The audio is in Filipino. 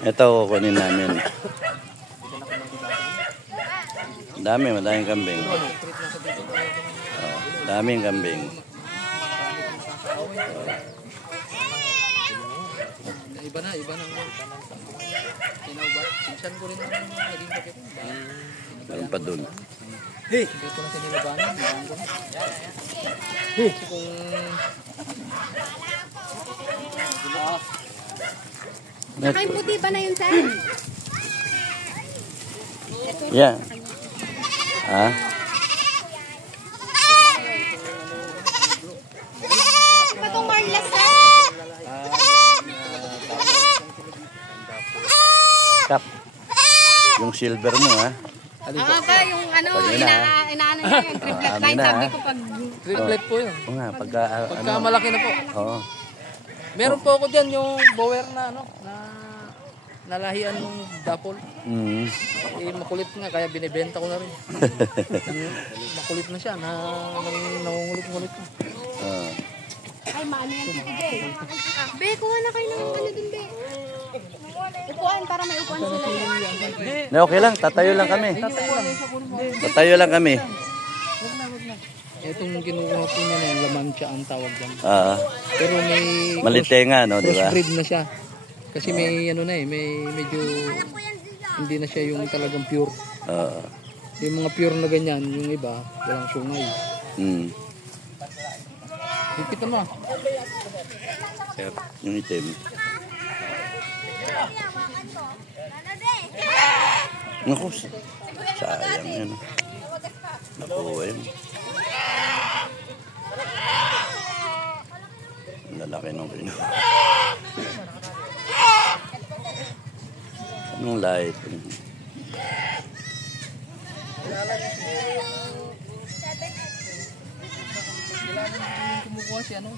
Ito kukunin namin. Madaming kambing. Oh, daming kambing. Iba na. Kinaubat. Pinsan ko rin ang naging kapit. Meron pa dun. Hey! Dito na sinilabanan. Hey! Kung... Nakaimputi ba na yun, sir? Yeah. Ha? Patong Marla, sir! Kap. Yung silver mo, ha? Ba, yung ano, inaano niya, yung triplet line, sabi ko pag... Triplet po yun. Oo nga, pagka malaki na po. Oo. Meron po ako dyan yung bower na nalahian ng dapol. Makulit nga, kaya binibenta ko na rin. Makulit na siya, nangungulit-ngulit na. Ay, maano yan, Tito Jay. Be, kuha na kayo ng ano dun, Be. Upuan, para may upuan sila. Okay lang, tatayo lang kami. Tatayo lang kami. Itong kinukuha po niya na yan, laman siya ang tawag dyan. Pero may... Malitenga, no, di ba? Crossbreed na siya. Kasi may ano na may medyo... Hindi na siya yung talagang pure. Yung mga pure na ganyan, yung iba, walang sungay. Hipitan mo. Yung itim. Naku, sayang yun. Nakuha yun. Ang lalaki nung kinuha. Anong light? Kumukuha siya, no?